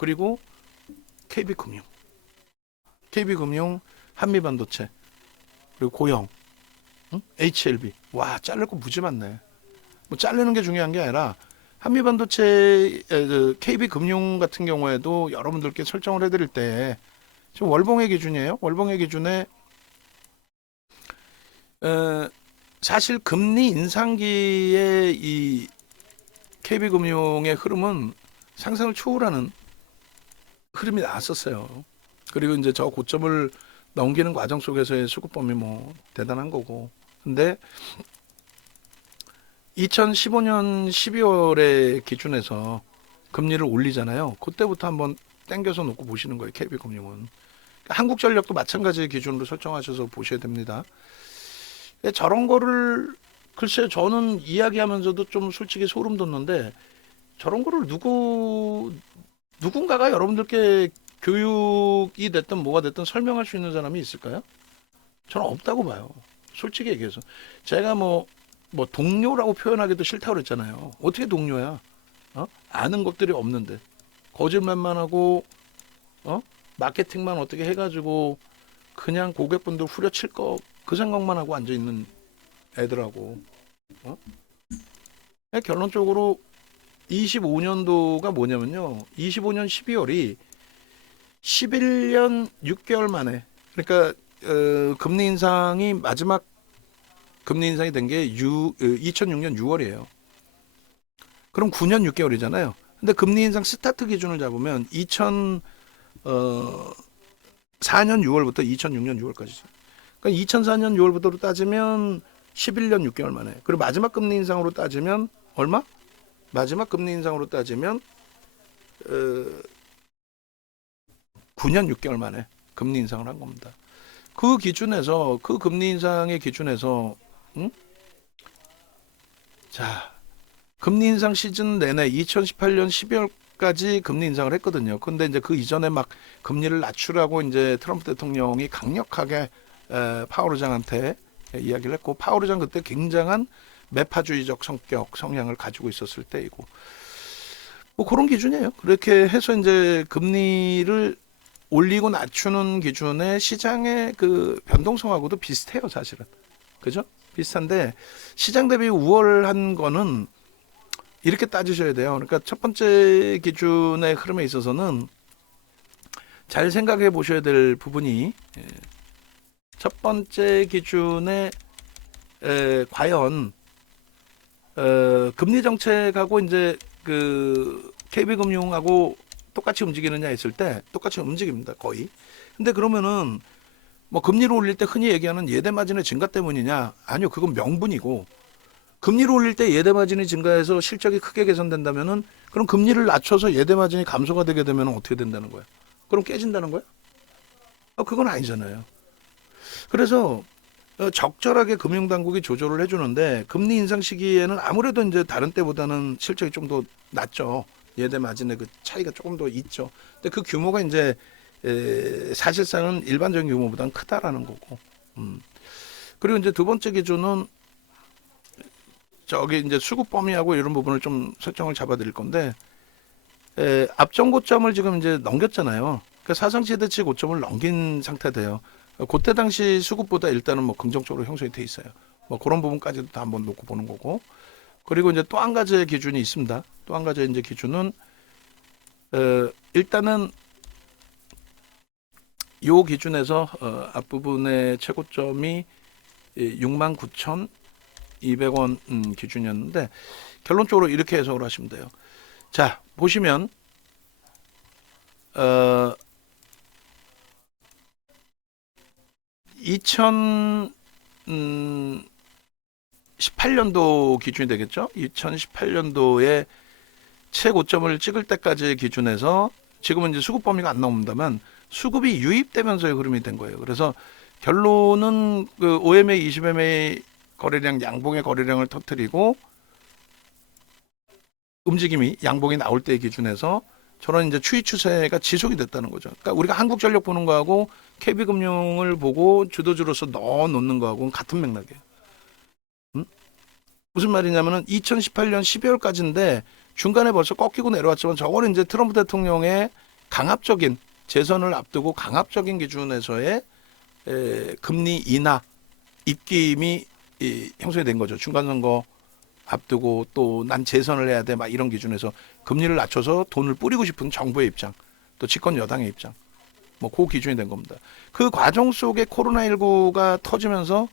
그리고 KB금융, KB금융, 한미반도체, 그리고 고영, 응? HLB. 와, 자를 거 무지 많네. 뭐 자르는 게 중요한 게 아니라 한미반도체, KB금융 같은 경우에도 여러분들께 설정을 해드릴 때 지금 월봉의 기준이에요. 월봉의 기준에 어, 사실 금리 인상기의 이 KB금융의 흐름은 상상을 초월하는 흐름이 나왔었어요. 그리고 이제 저 고점을 넘기는 과정 속에서의 수급범위 뭐 대단한 거고. 근데 2015년 12월에 기준에서 금리를 올리잖아요. 그때부터 한번 땡겨서 놓고 보시는 거예요. KB금융은. 한국전력도 마찬가지 기준으로 설정하셔서 보셔야 됩니다. 저런 거를 글쎄요, 저는 이야기하면서도 좀 솔직히 소름 돋는데 저런 거를 누군가가 여러분들께 교육이 됐든 뭐가 됐든 설명할 수 있는 사람이 있을까요? 저는 없다고 봐요. 솔직히 얘기해서. 제가 뭐 동료라고 표현하기도 싫다고 그랬잖아요. 어떻게 동료야? 아는 것들이 없는데. 거짓말만 하고, 마케팅만 어떻게 해가지고 그냥 고객분들 후려칠 거 그 생각만 하고 앉아있는 애들하고. 어? 결론적으로 25년도가 뭐냐면요. 25년 12월이 11년 6개월 만에, 그러니까 금리 인상이 마지막 금리 인상이 된 게 2006년 6월이에요. 그럼 9년 6개월이잖아요. 근데 금리 인상 스타트 기준을 잡으면 2004년 6월부터 2006년 6월까지죠. 그러니까 2004년 6월부터로 따지면 11년 6개월 만에. 그리고 마지막 금리 인상으로 따지면 얼마? 마지막 금리 인상으로 따지면 9년 6개월 만에 금리 인상을 한 겁니다. 그 기준에서, 그 금리 인상의 기준에서, 응? 자, 금리 인상 시즌 내내 2018년 12월까지 금리 인상을 했거든요. 근데 이제 그 이전에 막 금리를 낮추라고 이제 트럼프 대통령이 강력하게 파월 의장한테 이야기를 했고, 파월 의장 그때 굉장한 매파주의적 성향을 가지고 있었을 때이고, 뭐 그런 기준이에요. 그렇게 해서 이제 금리를 올리고 낮추는 기준의 시장의 그 변동성하고도 비슷해요, 사실은. 그죠? 비슷한데 시장 대비 우월한 거는 이렇게 따지셔야 돼요. 그러니까 첫 번째 기준의 흐름에 있어서는 잘 생각해 보셔야 될 부분이, 첫 번째 기준에 과연 금리 정책하고 이제 그 KB금융하고 똑같이 움직이느냐 했을 때 똑같이 움직입니다, 거의. 근데 그러면은 뭐 금리를 올릴 때 흔히 얘기하는 예대 마진의 증가 때문이냐? 아니요, 그건 명분이고, 금리를 올릴 때 예대 마진이 증가해서 실적이 크게 개선된다면은 그럼 금리를 낮춰서 예대 마진이 감소가 되게 되면 어떻게 된다는 거야? 그럼 깨진다는 거야? 그건 아니잖아요. 그래서 적절하게 금융당국이 조절을 해주는데, 금리 인상 시기에는 아무래도 이제 다른 때보다는 실적이 좀 더 낮죠. 예대 마진의 그 차이가 조금 더 있죠. 근데 그 규모가 이제 사실상은 일반적인 규모보다는 크다라는 거고. 그리고 이제 두 번째 기준은 저기 이제 수급 범위하고 이런 부분을 좀 설정을 잡아드릴 건데, 앞전 고점을 지금 이제 넘겼잖아요. 그러니까 사상 최대치 고점을 넘긴 상태 돼요. 그때 당시 수급보다 일단은 뭐 긍정적으로 형성이 돼 있어요. 뭐 그런 부분까지도 다 한번 놓고 보는 거고. 그리고 이제 또 한 가지의 기준이 있습니다. 또 한 가지의 이제 기준은 일단은 요 기준에서 앞부분의 최고점이 69,200원 기준이었는데, 결론적으로 이렇게 해석을 하시면 돼요. 자, 보시면 2018년도 기준이 되겠죠? 2018년도에 최고점을 찍을 때까지의 기준에서 지금은 이제 수급 범위가 안 나옵니다만 수급이 유입되면서의 흐름이 된 거예요. 그래서 결론은 그 OMA, 20MA 거래량, 양봉의 거래량을 터뜨리고 움직임이 양봉이 나올 때의 기준에서 저런 이제 추이 추세가 지속이 됐다는 거죠. 그러니까 우리가 한국전력 보는 거하고 KB금융을 보고 주도주로서 넣어 놓는 거하고는 같은 맥락이에요. 무슨 말이냐면은 2018년 12월까지인데 중간에 벌써 꺾이고 내려왔지만 저거는 이제 트럼프 대통령의 강압적인 재선을 앞두고 강압적인 기준에서의 금리 인하 입김이 형성이 된 거죠. 중간선거 앞두고 또 난 재선을 해야 돼 막 이런 기준에서 금리를 낮춰서 돈을 뿌리고 싶은 정부의 입장, 또 집권 여당의 입장, 뭐 그 기준이 된 겁니다. 그 과정 속에 코로나19가 터지면서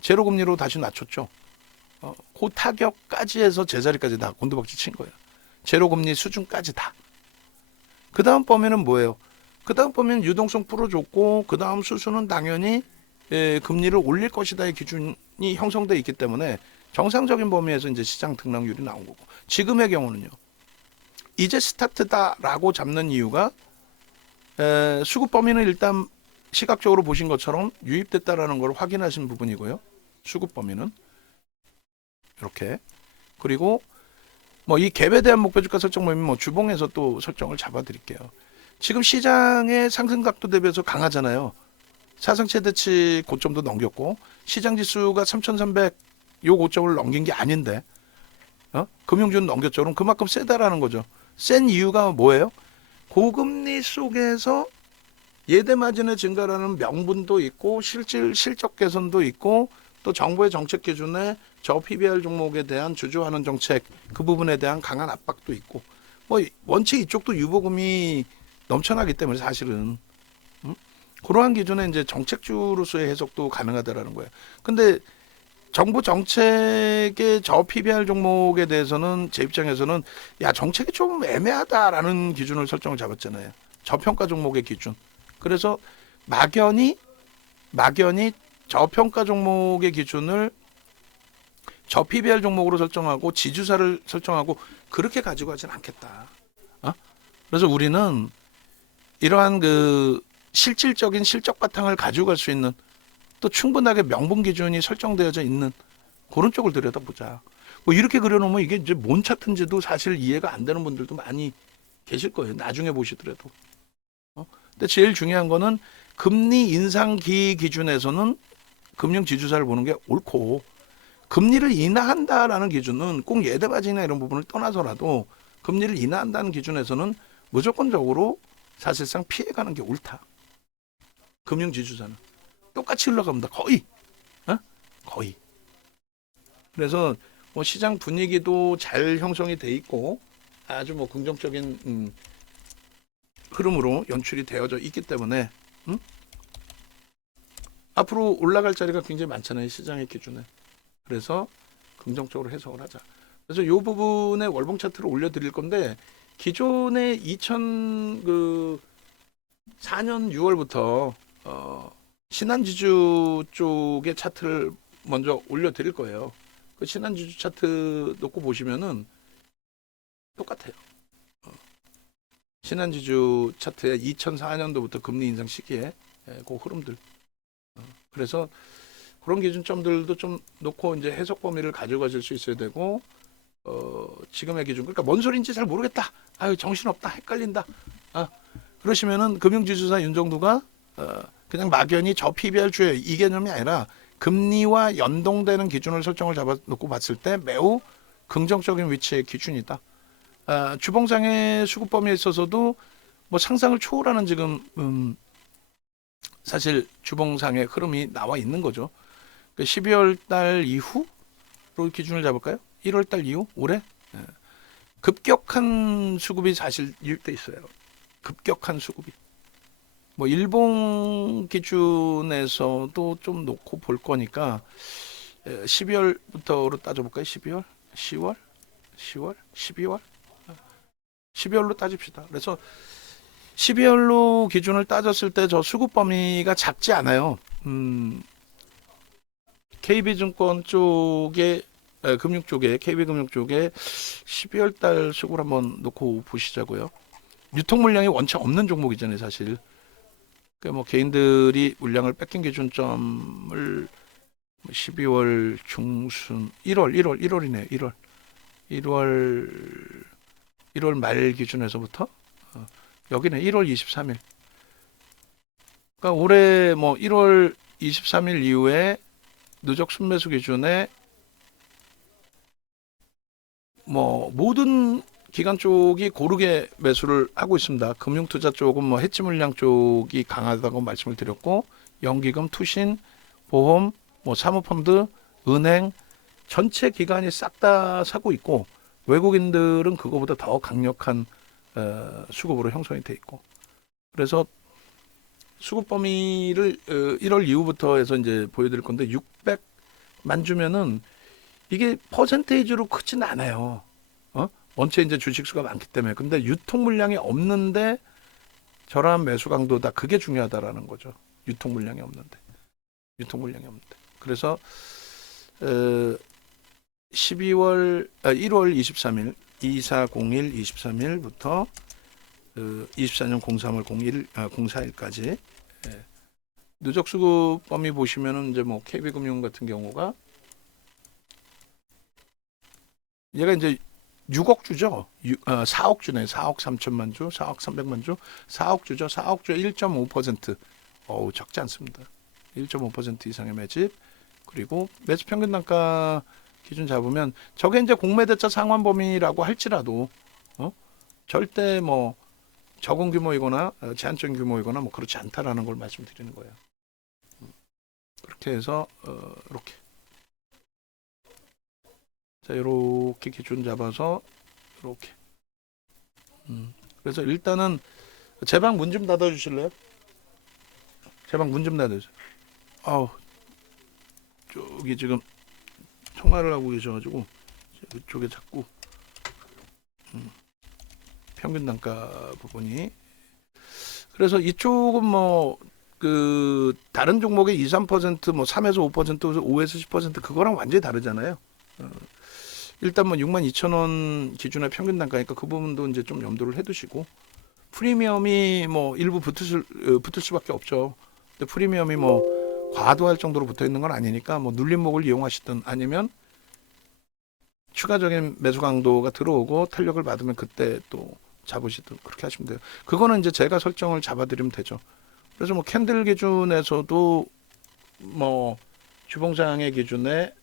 제로 금리로 다시 낮췄죠. 그 타격까지 해서 제자리까지 다 곤두박질 친 거예요. 제로 금리 수준까지 다. 그 다음 범위는 뭐예요? 그 다음 범위는 유동성 풀어줬고 그 다음 수순은 당연히 금리를 올릴 것이다의 기준이 형성돼 있기 때문에 정상적인 범위에서 이제 시장 등락률이 나온 거고, 지금의 경우는요. 이제 스타트다라고 잡는 이유가 수급 범위는 일단 시각적으로 보신 것처럼 유입됐다라는 걸 확인하신 부분이고요. 수급 범위는 이렇게. 그리고 뭐 이 갭에 대한 목표 주가 설정 범위 뭐 주봉에서 또 설정을 잡아 드릴게요. 지금 시장의 상승 각도 대비해서 강하잖아요. 사상 최대치 고점도 넘겼고 시장 지수가 3,300 요 고점을 넘긴 게 아닌데 금융주는 넘겼죠. 그럼 그만큼 세다라는 거죠. 센 이유가 뭐예요? 고금리 속에서 예대 마진의 증가라는 명분도 있고 실적 개선도 있고 또 정부의 정책 기준에 저 PBR 종목에 대한 주주환원 정책 그 부분에 대한 강한 압박도 있고 뭐 원체 이쪽도 유보금이 넘쳐나기 때문에 사실은 그러한 기준에 이제 정책주로서의 해석도 가능하다라는 거예요. 근데 정부 정책의 저 PBR 종목에 대해서는 제 입장에서는 야 정책이 좀 애매하다라는 기준을 설정을 잡았잖아요. 저평가 종목의 기준. 그래서 막연히 저평가 종목의 기준을 저 PBR 종목으로 설정하고 지주사를 설정하고 그렇게 가지고 하진 않겠다. 그래서 우리는 이러한 그 실질적인 실적 바탕을 가지고 갈 수 있는 또 충분하게 명분 기준이 설정되어져 있는 그런 쪽을 들여다보자. 뭐 이렇게 그려놓으면 이게 이제 뭔 차트인지도 사실 이해가 안 되는 분들도 많이 계실 거예요. 나중에 보시더라도. 근데 제일 중요한 거는 금리 인상기 기준에서는 금융 지주사를 보는 게 옳고 금리를 인하한다라는 기준은 꼭 예대바지나 이런 부분을 떠나서라도 금리를 인하한다는 기준에서는 무조건적으로 사실상 피해가는 게 옳다. 금융 지주사는 똑같이 흘러갑니다. 거의. 그래서 뭐 시장 분위기도 잘 형성이 돼 있고 아주 뭐 긍정적인 흐름으로 연출이 되어져 있기 때문에 앞으로 올라갈 자리가 굉장히 많잖아요. 시장의 기준에. 그래서 긍정적으로 해석을 하자. 그래서 이 부분에 월봉 차트를 올려드릴 건데 기존의 2004년 6월부터 신한지주 쪽의 차트를 먼저 올려드릴 거예요. 그 신한지주 차트 놓고 보시면은 똑같아요. 신한지주 차트에 2004년도부터 금리 인상 시기에 그 흐름들. 그래서 그런 기준점들도 좀 놓고 이제 해석 범위를 가져가실 수 있어야 되고 지금의 기준 그러니까 뭔 소리인지 잘 모르겠다. 아유 정신없다. 헷갈린다. 그러시면은 금융지주사 윤정도가 그냥 막연히 저 PBR 주에 이 개념이 아니라 금리와 연동되는 기준을 설정을 잡아놓고 봤을 때 매우 긍정적인 위치의 기준이다. 주봉상의 수급 범위에 있어서도 뭐 상상을 초월하는 지금 사실 주봉상의 흐름이 나와 있는 거죠. 12월 달 이후로 기준을 잡을까요? 1월 달 이후 올해 급격한 수급이 사실 유입돼 있어요. 급격한 수급이. 뭐 일본 기준에서도 좀 놓고 볼 거니까 12월부터로 따져볼까요? 12월, 10월, 10월, 12월, 12월로 따집시다. 그래서 12월로 기준을 따졌을 때 저 수급 범위가 작지 않아요. KB증권 쪽에 금융 쪽에 KB금융 쪽에 12월 달 수급을 한번 놓고 보시자고요. 유통 물량이 원체 없는 종목이잖아요, 사실. 그러니까 뭐 개인들이 물량을 뺏긴 기준점을 12월 중순 1월이네요. 1월 말 기준에서부터 여기는 1월 23일. 그러니까 올해 뭐 1월 23일 이후에 누적 순매수 기준에 뭐 모든 기관 쪽이 고르게 매수를 하고 있습니다. 금융투자 쪽은 뭐 해지 물량 쪽이 강하다고 말씀을 드렸고, 연기금, 투신, 보험, 뭐 사모펀드, 은행 전체 기관이 싹 다 사고 있고, 외국인들은 그거보다 더 강력한 수급으로 형성이 돼 있고, 그래서 수급 범위를 1월 이후부터 해서 이제 보여드릴 건데, 600만 주면은 이게 퍼센테이지로 크진 않아요. 원체 이제 주식 수가 많기 때문에. 근데 유통 물량이 없는데 저러한 매수 강도다. 그게 중요하다라는 거죠. 유통 물량이 없는데. 유통 물량이 없는데. 그래서 1월 23일 2401 23일부터 24년 03월 04일까지 누적 수급 범위 보시면은 이제 뭐 KB금융 같은 경우가 얘가 이제 6억 주죠. 4억 주네. 4억 3천만 주, 4억 300만 주, 4억 주죠. 4억 주에 1.5%. 어우, 적지 않습니다. 1.5% 이상의 매집. 그리고 매수 평균 단가 기준 잡으면 저게 이제 공매대차 상환 범위라고 할지라도 절대 뭐 적은 규모이거나 제한적인 규모이거나 뭐 그렇지 않다라는 걸 말씀드리는 거예요. 그렇게 해서 이렇게 자, 이렇게 기준 잡아서 이렇게. 그래서 일단은 제 방 문 좀 닫아 주실래요? 제 방 문 좀 닫아 주세요. 아우, 저기 지금 통화를 하고 계셔가지고 이쪽에 자꾸 평균 단가 부분이. 그래서 이쪽은 뭐 그 다른 종목의 2, 3%, 뭐 3에서 5%, 5에서 10% 그거랑 완전히 다르잖아요. 일단 뭐 62,000원 기준의 평균 단가니까 그 부분도 이제 좀 염두를 해두시고, 프리미엄이 뭐 일부 붙을 수밖에 없죠. 근데 프리미엄이 뭐 과도할 정도로 붙어 있는 건 아니니까 뭐 눌림목을 이용하시든 아니면 추가적인 매수 강도가 들어오고 탄력을 받으면 그때 또 잡으시든 그렇게 하시면 돼요. 그거는 이제 제가 설정을 잡아드리면 되죠. 그래서 뭐 캔들 기준에서도 뭐 주봉장의 기준에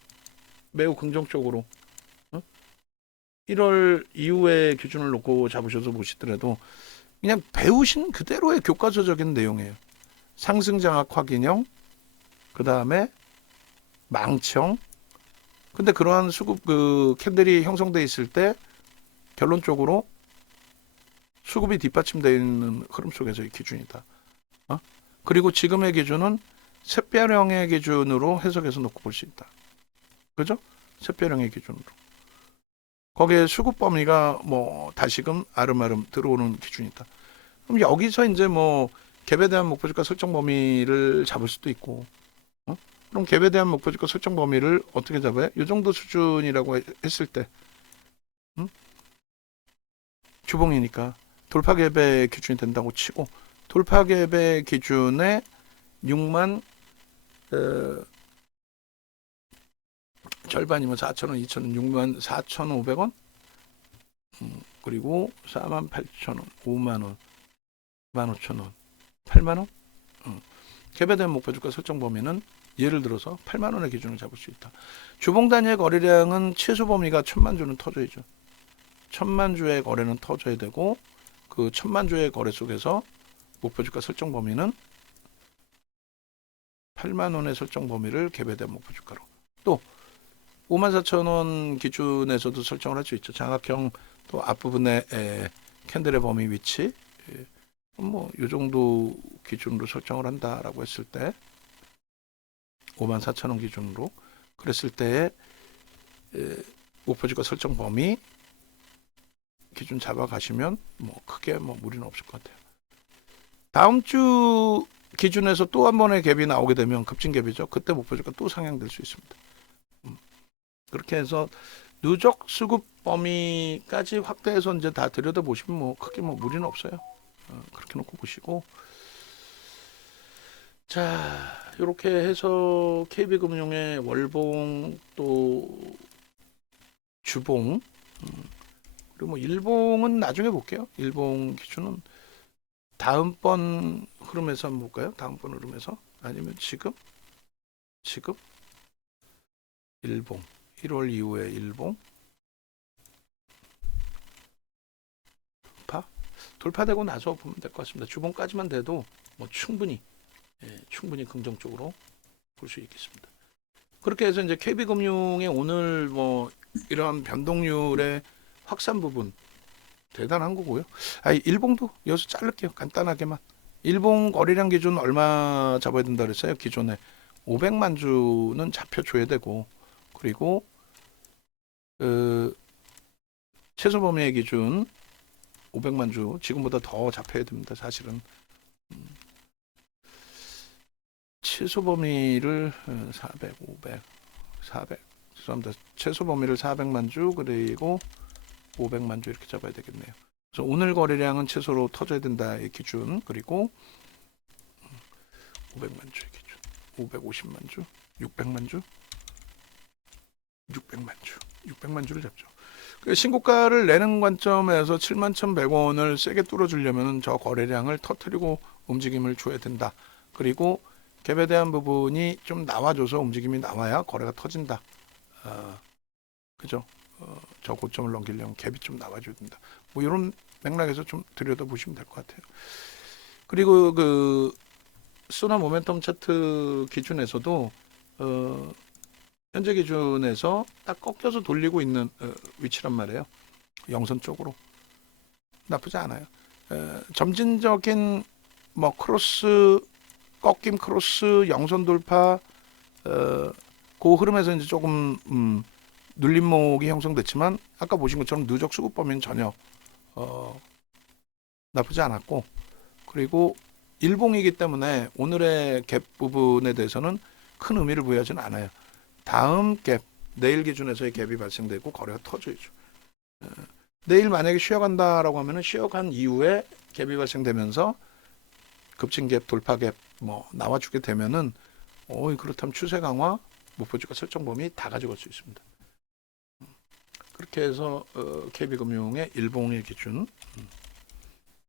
매우 긍정적으로 1월 이후의 기준을 놓고 잡으셔서 보시더라도 그냥 배우신 그대로의 교과서적인 내용이에요. 상승 장악 확인형, 그 다음에 망청. 근데 그러한 수급 그 캔들이 형성돼 있을 때 결론적으로 수급이 뒷받침되어 있는 흐름 속에서의 기준이다. 그리고 지금의 기준은 샛별형의 기준으로 해석해서 놓고 볼 수 있다. 그죠? 샛별형의 기준으로. 거기에 수급 범위가 뭐 다시금 아름아름 들어오는 기준이다. 그럼 여기서 이제 뭐 갭에 대한 목표주가 설정 범위를 잡을 수도 있고, 그럼 갭에 대한 목표주가 설정 범위를 어떻게 잡아요? 이 정도 수준이라고 했을 때, 주봉이니까 돌파 갭의 기준이 된다고 치고, 돌파 갭의 기준에 6만 절반이면 4,000원, 2,000원, 6만 4,500원, 그리고 4만 8,000원, 5만 원, 15,000원, 8만 원. 갭에 대한 목표주가 설정 범위는 예를 들어서 8만 원의 기준을 잡을 수 있다. 주봉 단위의 거래량은 최소 범위가 1,000만 주는 터져야죠. 1,000만 주의 거래는 터져야 되고, 그 1,000만 주의 거래 속에서 목표주가 설정 범위는 8만 원의 설정 범위를 갭에 대한 목표주가로, 또 54,000원 기준에서도 설정을 할 수 있죠. 장악형 또 앞부분에 캔들의 범위 위치, 뭐 이 정도 기준으로 설정을 한다라고 했을 때 54,000원 기준으로 그랬을 때에 목표주가 설정 범위 기준 잡아가시면 뭐 크게 뭐 무리는 없을 것 같아요. 다음 주 기준에서 또 한 번의 갭이 나오게 되면 급진 갭이죠. 그때 목표주가 또 상향될 수 있습니다. 그렇게 해서 누적 수급 범위까지 확대해서 이제 다 들여다 보시면 뭐 크게 뭐 무리는 없어요. 그렇게 놓고 보시고, 자, 이렇게 해서 KB금융의 월봉 또 주봉, 그리고 뭐 일봉은 나중에 볼게요. 일봉 기준은 다음번 흐름에서 한번 볼까요? 다음번 흐름에서, 아니면 지금 일봉 1월 이후에 일봉 돌파되고 나서 보면 될 것 같습니다. 주봉까지만 돼도 뭐 충분히 긍정적으로 볼 수 있겠습니다. 그렇게 해서 이제 KB금융의 오늘 뭐 이러한 변동률의 확산 부분 대단한 거고요. 일봉도 여기서 자를게요. 간단하게만. 일봉 거래량 기준 얼마 잡아야 된다 그랬어요? 기존에 500만 주는 잡혀줘야 되고, 그리고 최소 범위의 기준 500만 주 지금보다 더 잡혀야 됩니다. 사실은 최소 범위를 400, 500, 400 죄송합니다. 최소 범위를 400만 주 그리고 500만 주 이렇게 잡아야 되겠네요. 그래서 오늘 거래량은 최소로 터져야 된다의 기준, 그리고 500만 주의 기준, 550만 주, 600만 주, 600만 주를 잡죠. 신고가를 내는 관점에서 71,100원을 세게 뚫어주려면 저 거래량을 터뜨리고 움직임을 줘야 된다. 그리고 갭에 대한 부분이 좀 나와줘서 움직임이 나와야 거래가 터진다. 그죠? 저 고점을 넘기려면 갭이 좀 나와줘야 된다. 뭐 이런 맥락에서 좀 들여다보시면 될 것 같아요. 그리고 그 소나 모멘텀 차트 기준에서도 현재 기준에서 딱 꺾여서 돌리고 있는 위치란 말이에요. 영선 쪽으로 나쁘지 않아요. 점진적인 뭐 크로스 꺾임 크로스 영선 돌파 그 흐름에서 이제 조금 눌림목이 형성됐지만 아까 보신 것처럼 누적 수급 범위는 전혀 나쁘지 않았고, 그리고 일봉이기 때문에 오늘의 갭 부분에 대해서는 큰 의미를 부여하지는 않아요. 다음 갭, 내일 기준에서의 갭이 발생되고 거래가 터져야죠. 내일 만약에 쉬어간다라고 하면은 쉬어간 이후에 갭이 발생되면서 급진 갭, 돌파 갭 뭐 나와주게 되면은 그렇다면 추세 강화, 목표주가 설정 범위 다 가져갈 수 있습니다. 그렇게 해서 KB금융의 일봉의 기준